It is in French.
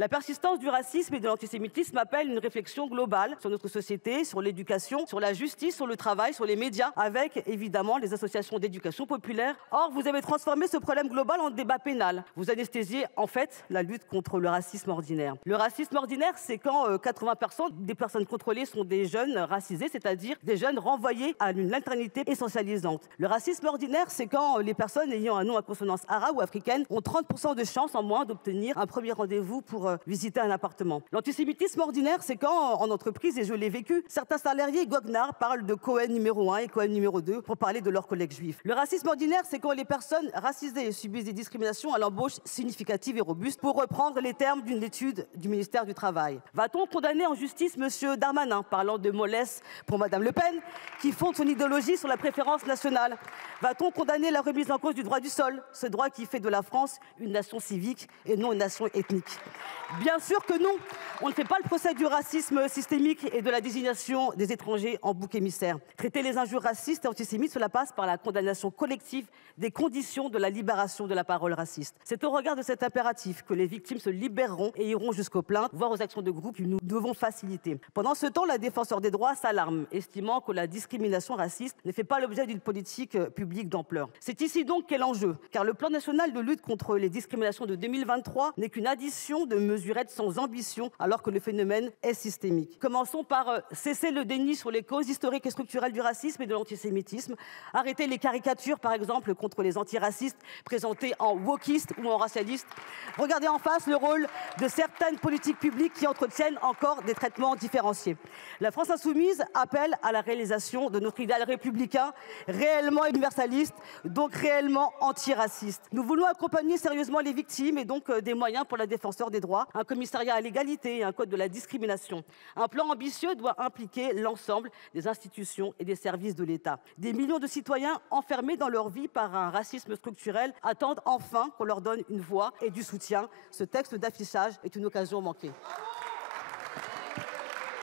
La persistance du racisme et de l'antisémitisme appelle une réflexion globale sur notre société, sur l'éducation, sur la justice, sur le travail, sur les médias, avec évidemment les associations d'éducation populaire. Or, vous avez transformé ce problème global en débat pénal. Vous anesthésiez en fait la lutte contre le racisme ordinaire. Le racisme ordinaire, c'est quand 80% des personnes contrôlées sont des jeunes racisés, c'est-à-dire des jeunes renvoyés à une alternité essentialisante. Le racisme ordinaire, c'est quand les personnes ayant un nom à consonance arabe ou africaine ont 30% de chances en moins d'obtenir un premier rendez-vous pour visiter un appartement. L'antisémitisme ordinaire, c'est quand en entreprise, et je l'ai vécu, certains salariés goguenards parlent de Cohen numéro 1 et Cohen numéro 2 pour parler de leurs collègues juifs. Le racisme ordinaire, c'est quand les personnes racisées subissent des discriminations à l'embauche significative et robuste, pour reprendre les termes d'une étude du ministère du Travail. Va-t-on condamner en justice M. Darmanin, parlant de mollesse pour Mme Le Pen, qui fonde son idéologie sur la préférence nationale? Va-t-on condamner la remise en cause du droit du sol, ce droit qui fait de la France une nation civique et non une nation ethnique? Bien sûr que non. On ne fait pas le procès du racisme systémique et de la désignation des étrangers en bouc émissaire. Traiter les injures racistes et antisémites, cela passe par la condamnation collective des conditions de la libération de la parole raciste. C'est au regard de cet impératif que les victimes se libéreront et iront jusqu'aux plaintes, voire aux actions de groupe que nous devons faciliter. Pendant ce temps, la défenseure des droits s'alarme, estimant que la discrimination raciste ne fait pas l'objet d'une politique publique d'ampleur. C'est ici donc qu'est l'enjeu, car le plan national de lutte contre les discriminations de 2023 n'est qu'une addition de mesurettes sans ambition, alors que le phénomène est systémique. Commençons par cesser le déni sur les causes historiques et structurelles du racisme et de l'antisémitisme, arrêter les caricatures, par exemple, contre les antiracistes présentés en wokistes ou en racialistes. Regardez en face le rôle de certaines politiques publiques qui entretiennent encore des traitements différenciés. La France insoumise appelle à la réalisation de notre idéal républicain, réellement universaliste, donc réellement antiraciste. Nous voulons accompagner sérieusement les victimes et donc des moyens pour la défenseure des droits, un commissariat à l'égalité et un code de la discrimination. Un plan ambitieux doit impliquer l'ensemble des institutions et des services de l'État. Des millions de citoyens enfermés dans leur vie par un racisme structurel attendent enfin qu'on leur donne une voix et du soutien. Ce texte d'affichage est une occasion manquée.